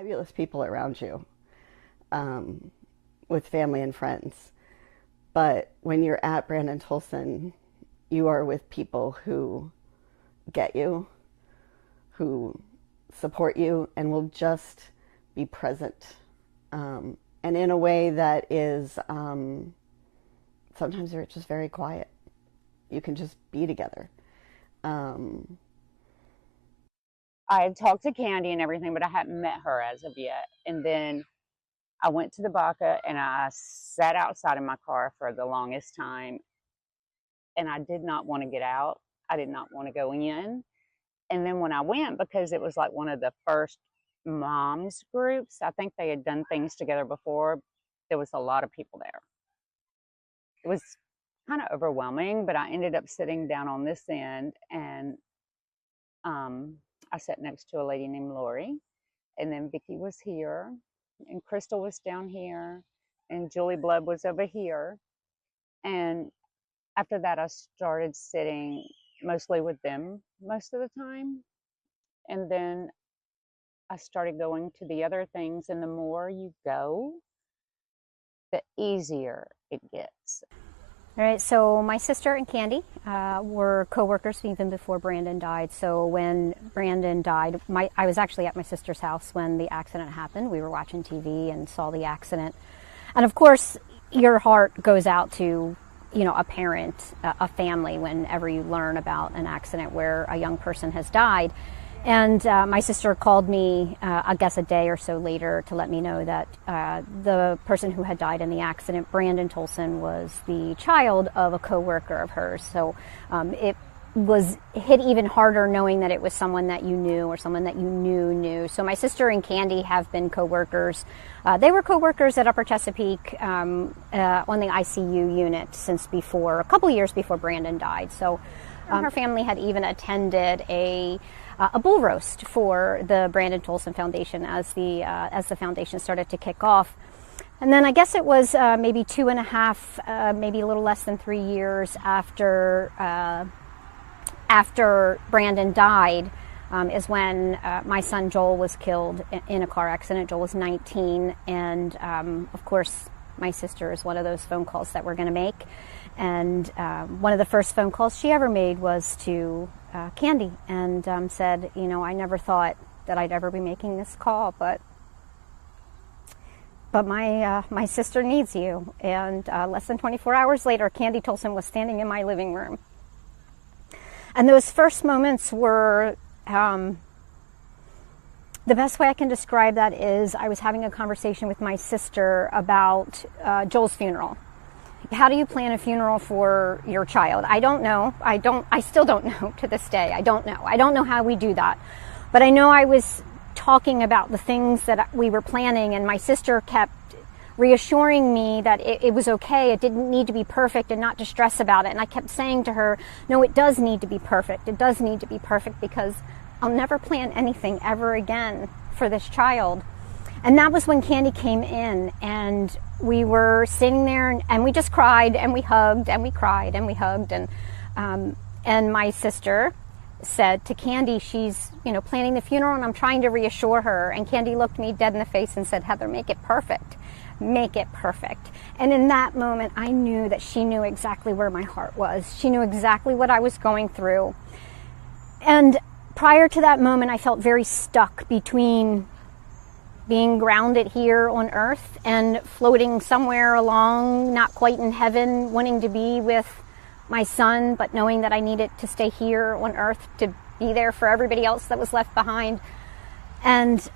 fabulous people around you, with family and friends. But when you're at Brandon Tolson, you are with people who get you, who support you, and will just be present. And in a way that is, sometimes they're just very quiet. You can just be together. Um, I had talked to Candy and everything, but I hadn't met her as of yet. And then I went to the Baca and I sat outside in my car for the longest time. And I did not want to get out. I did not want to go in. And then when I went, because it was like one of the first moms groups, I think they had done things together before, there was a lot of people there. It was kind of overwhelming, but I ended up sitting down on this end and um, I sat next to a lady named Lori. And then Vicky was here, and Crystal was down here, and Julie Blood was over here. And after that, I started sitting mostly with them most of the time. And then I started going to the other things, and the more you go, the easier it gets. All right, so my sister and Candy were co-workers even before Brandon died. So when Brandon died, I was actually at my sister's house when the accident happened. We were watching TV and saw the accident. And of course, your heart goes out to, a parent, a family, whenever you learn about an accident where a young person has died. And my sister called me, I guess a day or so later, to let me know that the person who had died in the accident, Brandon Tolson, was the child of a coworker of hers. So it was hit even harder knowing that it was someone that you knew or someone that you knew. So my sister and Candy have been coworkers. They were coworkers at Upper Chesapeake on the ICU unit since a couple years before Brandon died. So her family had even attended a bull roast for the Brandon Tolson Foundation as the foundation started to kick off. And then I guess it was maybe 2.5, maybe a little less than 3 years after Brandon died, is when my son Joel was killed in a car accident. Joel was 19, and of course my sister is one of those phone calls that we're going to make. And one of the first phone calls she ever made was to Candy, and said, I never thought that I'd ever be making this call, but my sister needs you. And less than 24 hours later, Candy Tolson was standing in my living room. And those first moments were, the best way I can describe that is I was having a conversation with my sister about Joel's funeral. How do you plan a funeral for your child? I don't know. I still don't know to this day. I don't know how we do that. But I know I was talking about the things that we were planning, and my sister kept reassuring me that it was okay. It didn't need to be perfect and not to stress about it. And I kept saying to her, no, it does need to be perfect. It does need to be perfect, because I'll never plan anything ever again for this child. And that was when Candy came in, and we were sitting there, and we just cried, and we hugged, and we cried, and we hugged. And my sister said to Candy, she's planning the funeral, and I'm trying to reassure her. And Candy looked me dead in the face and said, Heather, make it perfect. Make it perfect. And in that moment, I knew that she knew exactly where my heart was. She knew exactly what I was going through. And prior to that moment, I felt very stuck between being grounded here on earth and floating somewhere along, not quite in heaven, wanting to be with my son, but knowing that I needed to stay here on earth to be there for everybody else that was left behind. And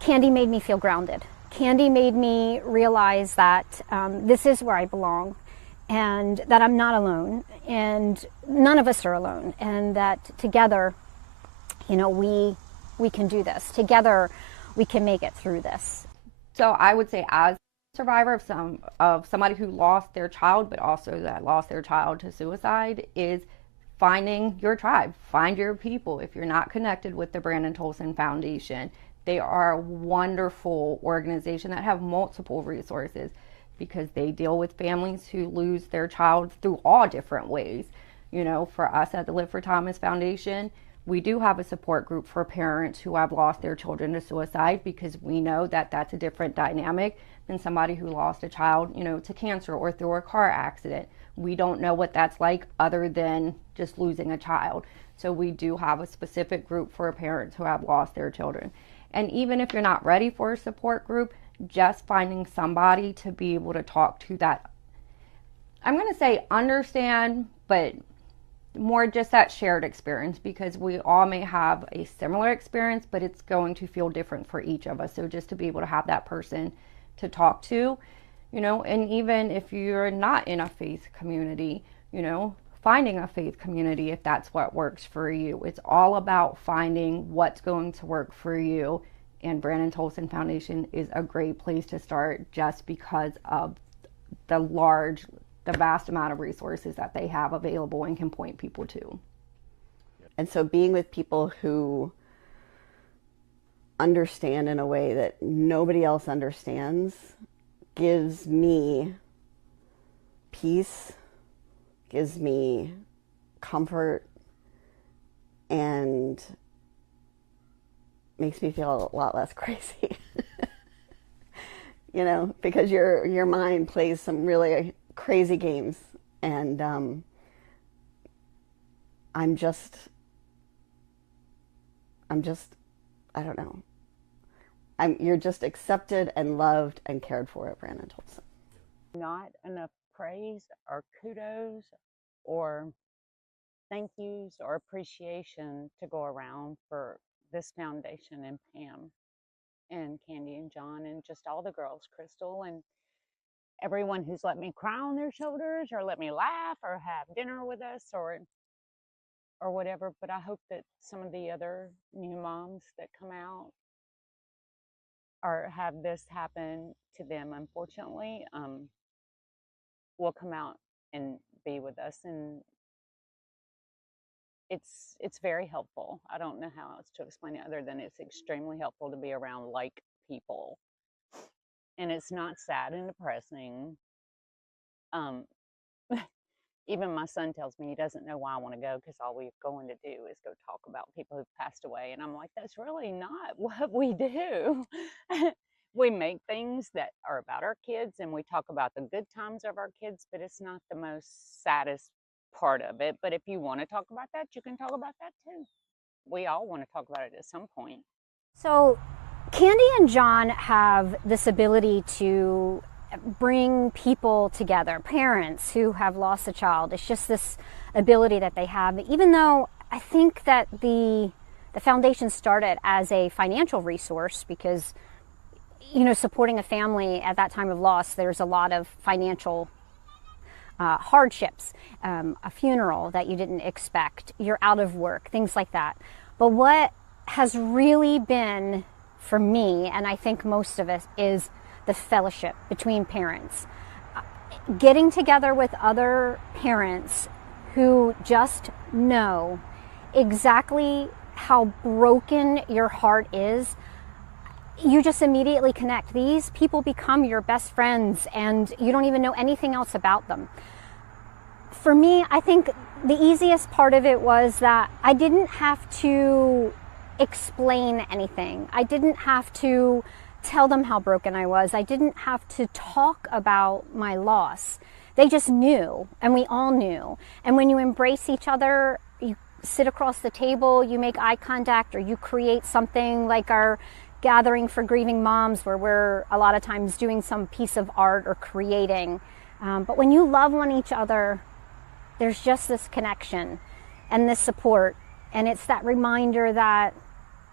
Candy made me feel grounded. Candy made me realize that this is where I belong, and that I'm not alone, and none of us are alone, and that together, we can do this. Together, we can make it through this. So I would say, as a survivor of somebody who lost their child, but also that lost their child to suicide, is finding your tribe, find your people. If you're not connected with the Brandon Tolson Foundation, they are a wonderful organization that have multiple resources, because they deal with families who lose their child through all different ways. For us at the Live for Thomas Foundation, We do have a support group for parents who have lost their children to suicide, because we know that that's a different dynamic than somebody who lost a child, to cancer or through a car accident. We don't know what that's like other than just losing a child. So we do have a specific group for parents who have lost their children. And even if you're not ready for a support group, just finding somebody to be able to talk to that, I'm going to say understand, but more just that shared experience, because we all may have a similar experience, but it's going to feel different for each of us. So just to be able to have that person to talk to, and even if you're not in a faith community, finding a faith community if that's what works for you. It's all about finding what's going to work for you. And Brandon Tolson Foundation is a great place to start, just because of the vast amount of resources that they have available and can point people to. And so being with people who understand in a way that nobody else understands gives me peace, gives me comfort, and makes me feel a lot less crazy. Because your mind plays some really crazy games, and I'm just I don't know. You're just accepted and loved and cared for at Brandon Tolson. Not enough praise or kudos or thank yous or appreciation to go around for this foundation, and Pam and Candy and John and just all the girls, Crystal, and everyone who's let me cry on their shoulders or let me laugh or have dinner with us or whatever. But I hope that some of the other new moms that come out or have this happen to them, unfortunately, will come out and be with us. And it's very helpful. I don't know how else to explain it other than it's extremely helpful to be around like people. And it's not sad and depressing. Even my son tells me he doesn't know why I want to go, because all we're going to do is go talk about people who've passed away. And I'm like, that's really not what we do. We make things that are about our kids, and we talk about the good times of our kids, but it's not the most saddest part of it. But if you want to talk about that, you can talk about that too. We all want to talk about it at some point. So Candy and John have this ability to bring people together, parents who have lost a child. It's just this ability that they have, even though I think that the foundation started as a financial resource, because supporting a family at that time of loss, there's a lot of financial hardships, a funeral that you didn't expect, you're out of work, things like that. But what has really been for me, and I think most of us, is the fellowship between parents. Getting together with other parents who just know exactly how broken your heart is. You just immediately connect. These people become your best friends, and you don't even know anything else about them. For me, I think the easiest part of it was that I didn't have to explain anything. I didn't have to tell them how broken I was. I didn't have to talk about my loss. They just knew, and we all knew. And when you embrace each other, you sit across the table, you make eye contact, or you create something like our gathering for grieving moms, where we're a lot of times doing some piece of art or creating. But when you love each other, there's just this connection and this support. And it's that reminder that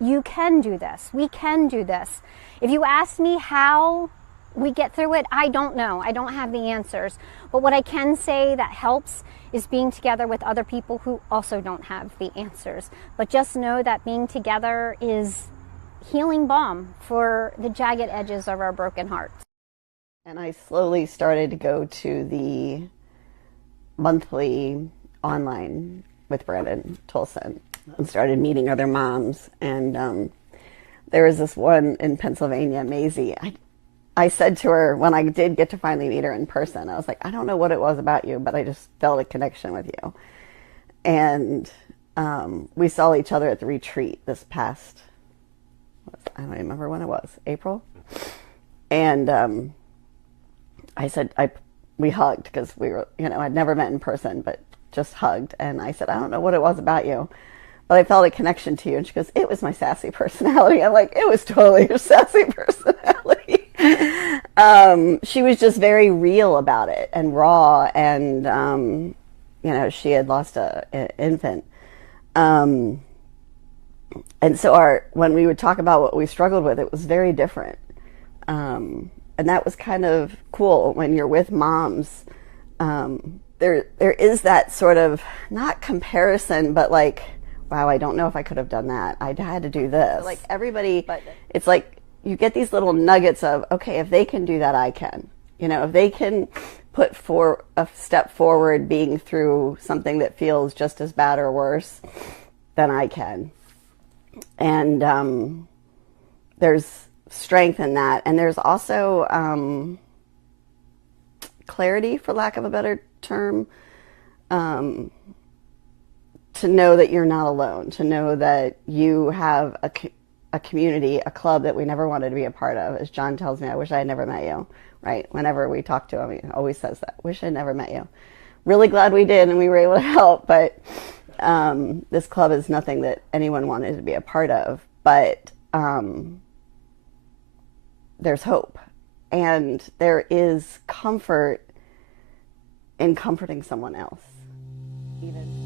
you can do this. We can do this. If you ask me how we get through it, I don't know. I don't have the answers. But what I can say that helps is being together with other people who also don't have the answers. But just know that being together is healing balm for the jagged edges of our broken hearts. And I slowly started to go to the monthly online with Brandon Tolson and started meeting other moms. And there was this one in Pennsylvania, Maisie. I said to her when I did get to finally meet her in person, I was like, I don't know what it was about you, but I just felt a connection with you. And we saw each other at the retreat this past, I don't remember when it was, April. And we hugged because we were, I'd never met in person, but just hugged. And I said, I don't know what it was about you, but I felt a connection to you. And she goes, it was my sassy personality. I'm like, it was totally your sassy personality. She was just very real about it and raw. And, she had lost an infant. And so when we would talk about what we struggled with, it was very different. And that was kind of cool when you're with moms. There is that sort of, not comparison, but like, wow, I don't know if I could have done that. I had to do this. Like everybody, it's like you get these little nuggets of, okay, if they can do that, I can. If they can put a step forward being through something that feels just as bad or worse, then I can. And there's strength in that. And there's also clarity, for lack of a better term, to know that you're not alone, to know that you have a community, a club that we never wanted to be a part of. As John tells me, I wish I had never met you, right? Whenever we talk to him, he always says that. Wish I'd never met you. Really glad we did and we were able to help, but this club is nothing that anyone wanted to be a part of. But there's hope. And there is comfort in comforting someone else. Even